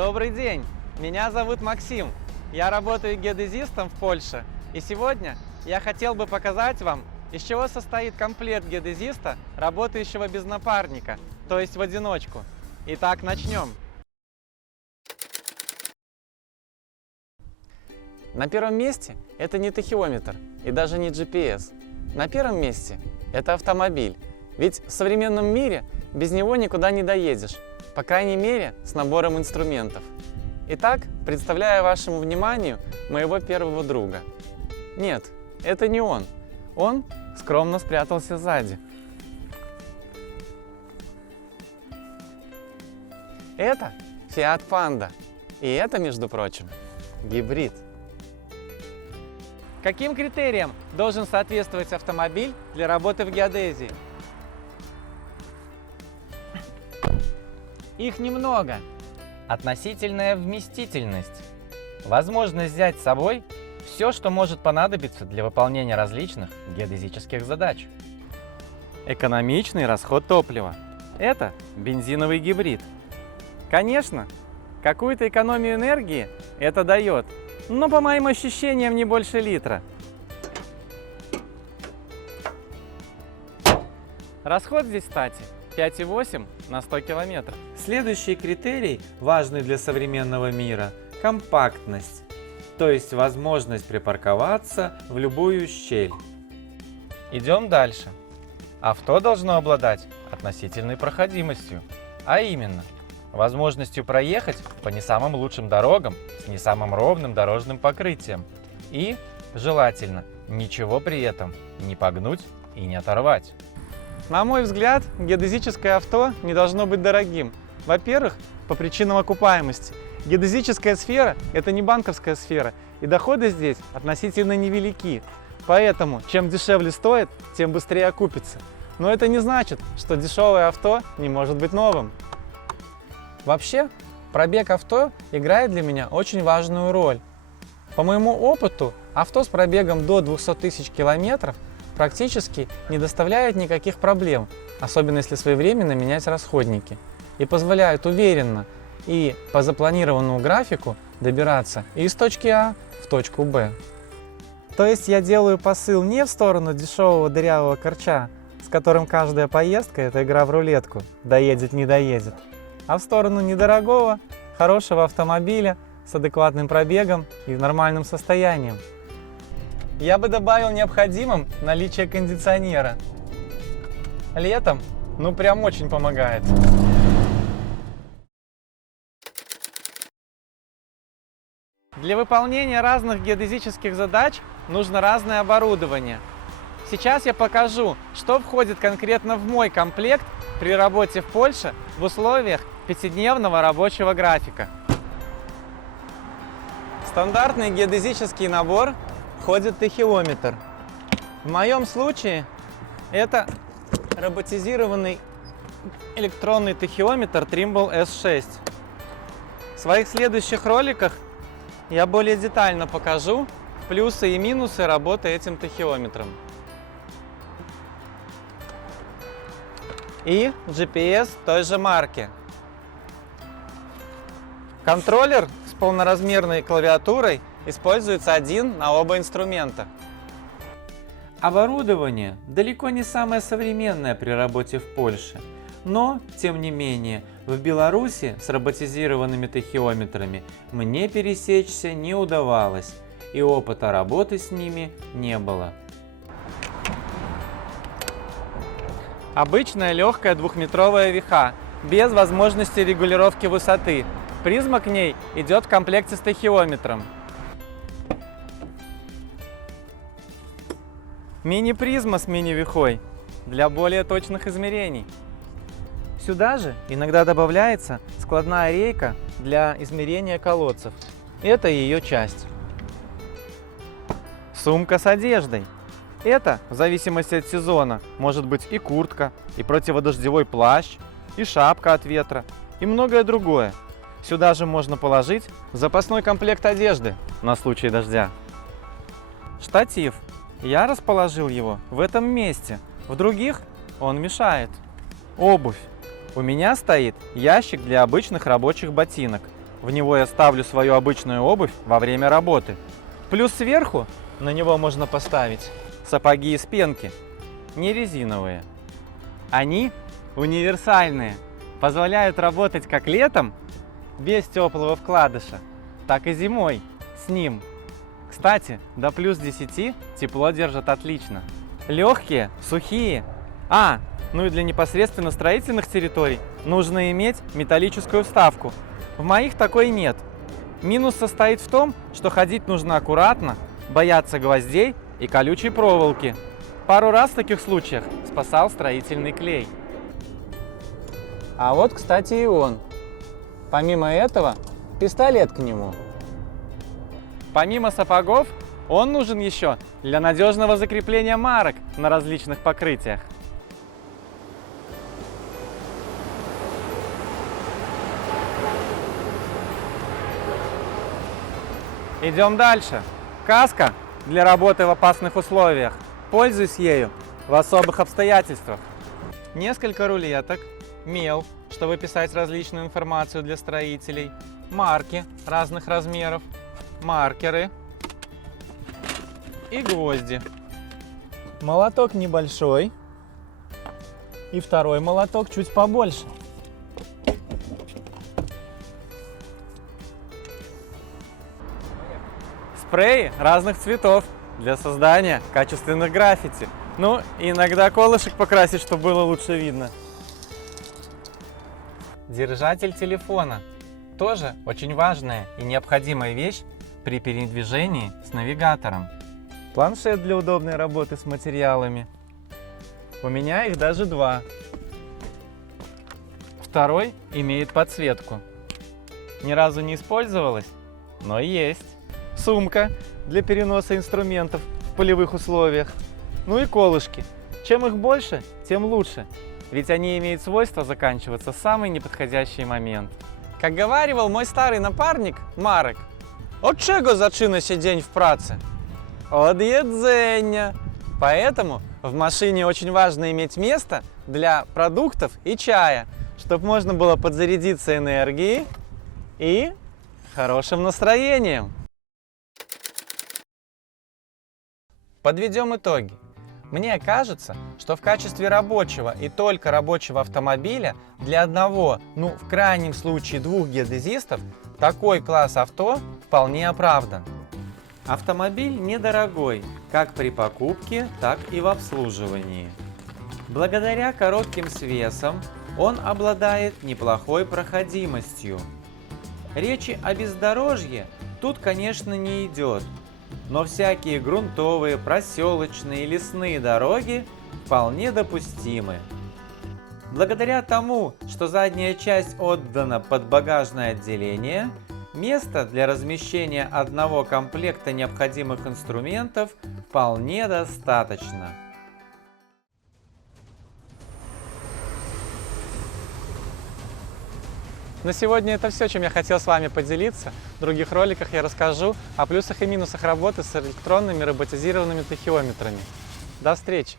Добрый день, меня зовут Максим. Я работаю геодезистом в Польше. И сегодня я хотел бы показать вам, из чего состоит комплект геодезиста, работающего без напарника, то есть в одиночку. Итак, начнем. На первом месте это не тахиометр и даже не GPS. На первом месте это автомобиль. Ведь в современном мире без него никуда не доедешь. По крайней мере, с набором инструментов. Итак, представляю вашему вниманию моего первого друга. Нет, это не он. Он скромно спрятался сзади. Это Fiat Panda. И это, между прочим, гибрид. Каким критериям должен соответствовать автомобиль для работы в геодезии? Их немного. Относительная вместительность. Возможность взять с собой все, что может понадобиться для выполнения различных геодезических задач. Экономичный расход топлива. Это бензиновый гибрид. Конечно, какую-то экономию энергии это дает, но по моим ощущениям не больше литра. Расход здесь, кстати, 5,8 на 100 километров. Следующий критерий, важный для современного мира – компактность, то есть возможность припарковаться в любую щель. Идем дальше. Авто должно обладать относительной проходимостью, а именно возможностью проехать по не самым лучшим дорогам с не самым ровным дорожным покрытием и, желательно, ничего при этом не погнуть и не оторвать. На мой взгляд, геодезическое авто не должно быть дорогим. Во-первых, по причинам окупаемости. Геодезическая сфера – это не банковская сфера, и доходы здесь относительно невелики. Поэтому, чем дешевле стоит, тем быстрее окупится. Но это не значит, что дешевое авто не может быть новым. Вообще, пробег авто играет для меня очень важную роль. По моему опыту, авто с пробегом до 200 тысяч километров практически не доставляет никаких проблем, особенно если своевременно менять расходники, и позволяет уверенно и по запланированному графику добираться из точки А в точку Б. То есть я делаю посыл не в сторону дешевого дырявого корча, с которым каждая поездка – это игра в рулетку, доедет, не доедет, а в сторону недорогого, хорошего автомобиля с адекватным пробегом и нормальным состоянием. Я бы добавил необходимым наличие кондиционера. Летом, прям очень помогает. Для выполнения разных геодезических задач нужно разное оборудование. Сейчас я покажу, что входит конкретно в мой комплект при работе в Польше в условиях пятидневного рабочего графика. В стандартный геодезический набор входит тахиометр. В моем случае это роботизированный электронный тахиометр Trimble S6. В своих следующих роликах я более детально покажу плюсы и минусы работы этим тахиометром. И GPS той же марки. Контроллер с полноразмерной клавиатурой используется один на оба инструмента. Оборудование далеко не самое современное при работе в Польше, но, тем не менее, в Беларуси с роботизированными тахиометрами мне пересечься не удавалось, и опыта работы с ними не было. Обычная легкая двухметровая веха, без возможности регулировки высоты. Призма к ней идет в комплекте с тахиометром. Мини-призма с мини-вехой для более точных измерений. Сюда же иногда добавляется складная рейка для измерения колодцев. Это ее часть. Сумка с одеждой. Это, в зависимости от сезона, может быть и куртка, и противодождевой плащ, и шапка от ветра, и многое другое. Сюда же можно положить запасной комплект одежды на случай дождя. Штатив. Я расположил его в этом месте, в других он мешает. Обувь. У меня стоит ящик для обычных рабочих ботинок. В него я ставлю свою обычную обувь во время работы. Плюс сверху на него можно поставить сапоги из пенки, не резиновые. Они универсальные, позволяют работать как летом без теплого вкладыша, так и зимой с ним. Кстати, до плюс 10 тепло держат отлично. Легкие, сухие. Ну и для непосредственно строительных территорий нужно иметь металлическую вставку. В моих такой нет. Минус состоит в том, что ходить нужно аккуратно, бояться гвоздей и колючей проволоки. Пару раз в таких случаях спасал строительный клей. А вот, кстати, и он. Помимо этого, пистолет к нему. Помимо сапогов, он нужен еще для надежного закрепления марок на различных покрытиях. Идем дальше. Каска для работы в опасных условиях. Пользуюсь ею в особых обстоятельствах. Несколько рулеток, мел, чтобы писать различную информацию для строителей, марки разных размеров, маркеры и гвозди. Молоток небольшой и второй молоток чуть побольше. Спреи разных цветов для создания качественных граффити. Ну, иногда колышек покрасить, чтобы было лучше видно. Держатель телефона. Тоже очень важная и необходимая вещь при передвижении с навигатором. Планшет для удобной работы с материалами. У меня их даже два. Второй имеет подсветку. Ни разу не использовалась, но есть. Сумка для переноса инструментов в полевых условиях. Ну и колышки. Чем их больше, тем лучше. Ведь они имеют свойство заканчиваться в самый неподходящий момент. Как говаривал мой старый напарник Марек, от чего зачинася день в праце? От edzenia. Поэтому в машине очень важно иметь место для продуктов и чая, чтобы можно было подзарядиться энергией и хорошим настроением. Подведем итоги. Мне кажется, что в качестве рабочего и только рабочего автомобиля для одного, в крайнем случае двух геодезистов, такой класс авто вполне оправдан. Автомобиль недорогой, как при покупке, так и в обслуживании. Благодаря коротким свесам он обладает неплохой проходимостью. Речи о бездорожье тут, конечно, не идет, но всякие грунтовые, проселочные и лесные дороги вполне допустимы. Благодаря тому, что задняя часть отдана под багажное отделение, места для размещения одного комплекта необходимых инструментов вполне достаточно. На сегодня это все, чем я хотел с вами поделиться. В других роликах я расскажу о плюсах и минусах работы с электронными роботизированными тахиометрами. До встречи!